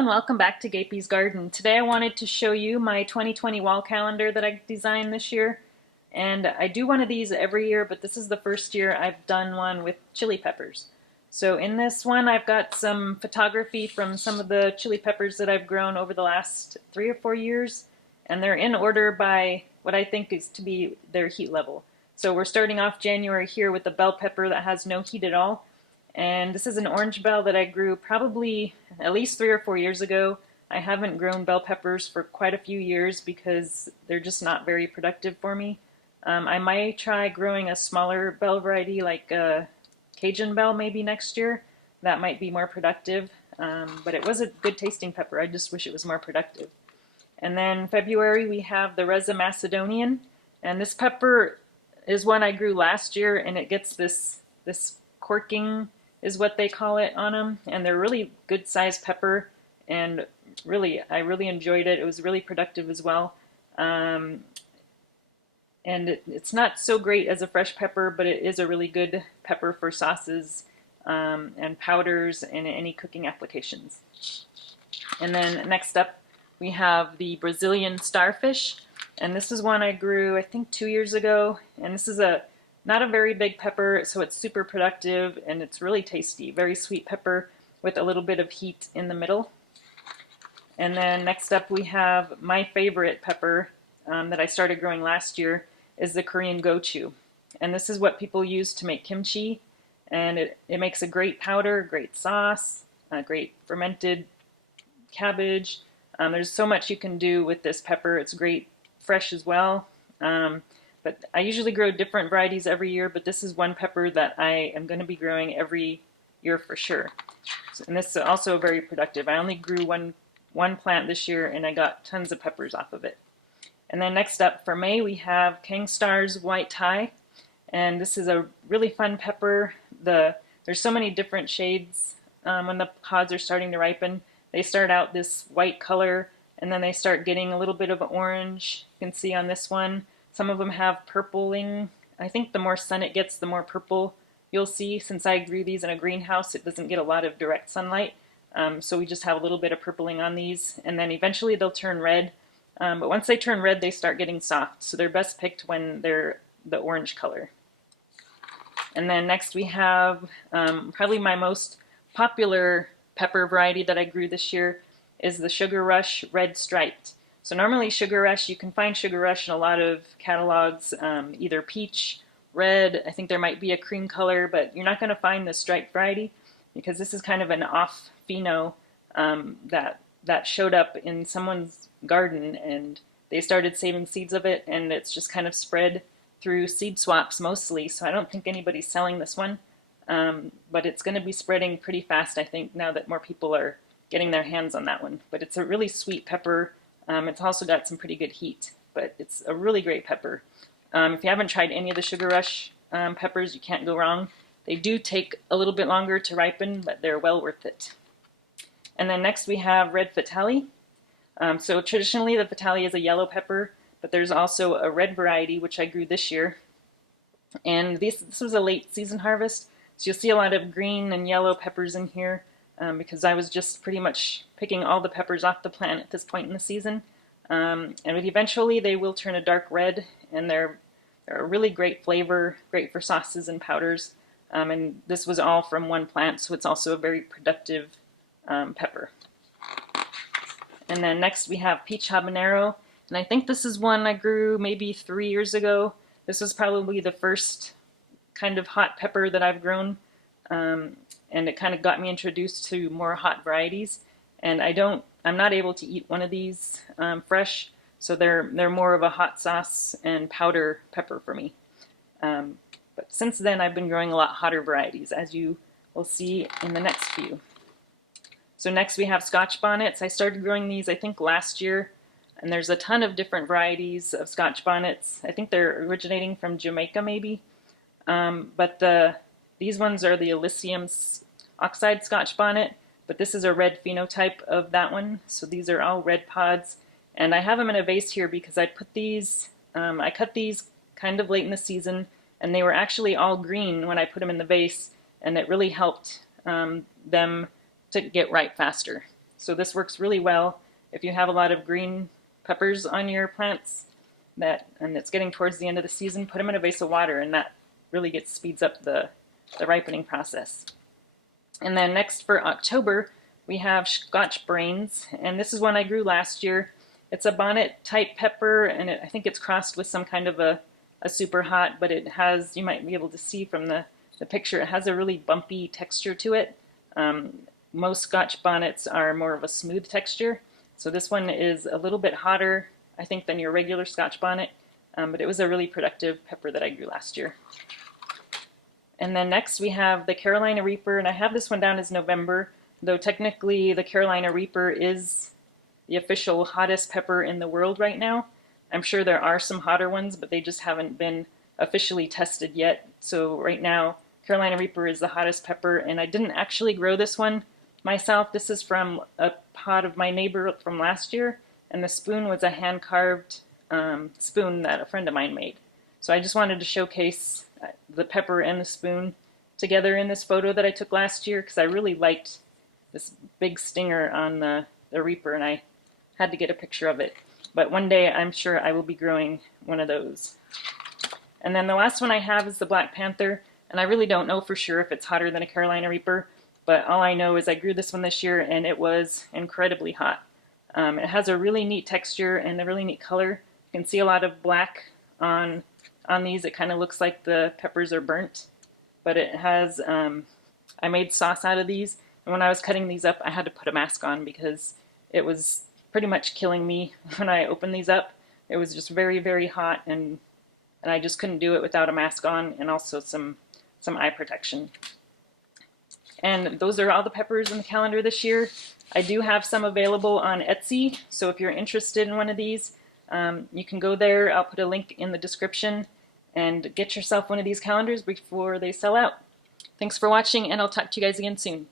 Hello and welcome back to Gapey's Garden. Today I wanted to show you my 2020 wall calendar that I designed this year. And I do one of these every year, but this is the first year I've done one with chili peppers. So in this one I've got some photography from some of the chili peppers that I've grown over the last 3 or 4 years. And they're in order by what I think is to be their heat level. So we're starting off January here with the bell pepper that has no heat at all. And this is an orange bell that I grew probably at least 3 or 4 years ago. I haven't grown bell peppers for quite a few years because they're just not very productive for me. I might try growing a smaller bell variety like a Cajun bell maybe next year. That might be more productive, but it was a good tasting pepper. I just wish it was more productive. And then February we have the Reza Macedonian, and this pepper is one I grew last year, and it gets this corking is what they call it on them, and they're really good sized pepper, and I really enjoyed it. It was really productive as well, and it's not so great as a fresh pepper, but it is a really good pepper for sauces and powders and any cooking applications. And then next up we have the Brazilian Starfish, and this is one I grew I think 2 years ago, and this is not a very big pepper, so it's super productive and it's really tasty. Very sweet pepper with a little bit of heat in the middle. And then next up we have my favorite pepper that I started growing last year is the Korean gochu. And this is what people use to make kimchi, and it makes a great powder, great sauce, great fermented cabbage. There's so much you can do with this pepper. It's great fresh as well. But I usually grow different varieties every year, but this is one pepper that I am going to be growing every year for sure. And this is also very productive. I only grew one plant this year, and I got tons of peppers off of it. And then next up for May we have Kangstar's White Thai, and this is a really fun pepper. There's so many different shades when the pods are starting to ripen. They start out this white color, and then they start getting a little bit of orange. You can see on this one. Some of them have purpling. I think the more sun it gets, the more purple you'll see. Since I grew these in a greenhouse, it doesn't get a lot of direct sunlight, so we just have a little bit of purpling on these, and then eventually they'll turn red. But once they turn red, they start getting soft, so they're best picked when they're the orange color. And then next we have probably my most popular pepper variety that I grew this year is the Sugar Rush Red Striped. So normally Sugar Rush, you can find Sugar Rush in a lot of catalogs, either peach, red, I think there might be a cream color, but you're not going to find the striped variety because this is kind of an off pheno that showed up in someone's garden, and they started saving seeds of it, and it's just kind of spread through seed swaps mostly, so I don't think anybody's selling this one, but it's going to be spreading pretty fast, I think, now that more people are getting their hands on that one. But it's a really sweet pepper. It's also got some pretty good heat, but it's a really great pepper. If you haven't tried any of the Sugar Rush peppers, you can't go wrong. They do take a little bit longer to ripen, but they're well worth it. And then next we have red Fatali. So traditionally the Fatali is a yellow pepper, but there's also a red variety, which I grew this year. And this was a late season harvest, so you'll see a lot of green and yellow peppers in here. Because I was just pretty much picking all the peppers off the plant at this point in the season. And eventually they will turn a dark red, and they're a really great flavor, great for sauces and powders. And this was all from one plant, so it's also a very productive pepper. And then next we have Peach Habanero, and I think this is one I grew maybe 3 years ago. This was probably the first kind of hot pepper that I've grown. And it kind of got me introduced to more hot varieties. And I'm not able to eat one of these fresh, so they're more of a hot sauce and powder pepper for me. But since then I've been growing a lot hotter varieties, as you will see in the next few. So next we have Scotch Bonnets. I started growing these I think last year, and there's a ton of different varieties of Scotch Bonnets. I think they're originating from Jamaica maybe, but these ones are the Elysium Oxide Scotch Bonnet, but this is a red phenotype of that one, so these are all red pods. And I have them in a vase here because I cut these kind of late in the season, and they were actually all green when I put them in the vase, and it really helped them to get ripe faster. So this works really well if you have a lot of green peppers on your plants and it's getting towards the end of the season. Put them in a vase of water, and that really speeds up the ripening process. And then next for October, we have Scotch Brains, and this is one I grew last year. It's a bonnet type pepper, and I think it's crossed with some kind of a super hot, but it has, you might be able to see from the picture, it has a really bumpy texture to it. Most Scotch bonnets are more of a smooth texture, so this one is a little bit hotter, I think, than your regular Scotch bonnet, but it was a really productive pepper that I grew last year. And then next we have the Carolina Reaper, and I have this one down as November, though technically the Carolina Reaper is the official hottest pepper in the world right now. I'm sure there are some hotter ones, but they just haven't been officially tested yet. So right now, Carolina Reaper is the hottest pepper, and I didn't actually grow this one myself. This is from a pot of my neighbor from last year, and the spoon was a hand-carved spoon that a friend of mine made. So I just wanted to showcase the pepper and the spoon together in this photo that I took last year, because I really liked this big stinger on the Reaper, and I had to get a picture of it. But one day I'm sure I will be growing one of those. And then the last one I have is the Black Panther, and I really don't know for sure if it's hotter than a Carolina Reaper, but all I know is I grew this one this year and it was incredibly hot. It has a really neat texture and a really neat color. You can see a lot of black on these. It kind of looks like the peppers are burnt, but it has, I made sauce out of these, and when I was cutting these up I had to put a mask on because it was pretty much killing me when I opened these up. It was just very, very hot, and I just couldn't do it without a mask on and also some eye protection. And those are all the peppers in the calendar this year. I do have some available on Etsy, so if you're interested in one of these, you can go there. I'll put a link in the description and get yourself one of these calendars before they sell out. Thanks for watching, and I'll talk to you guys again soon.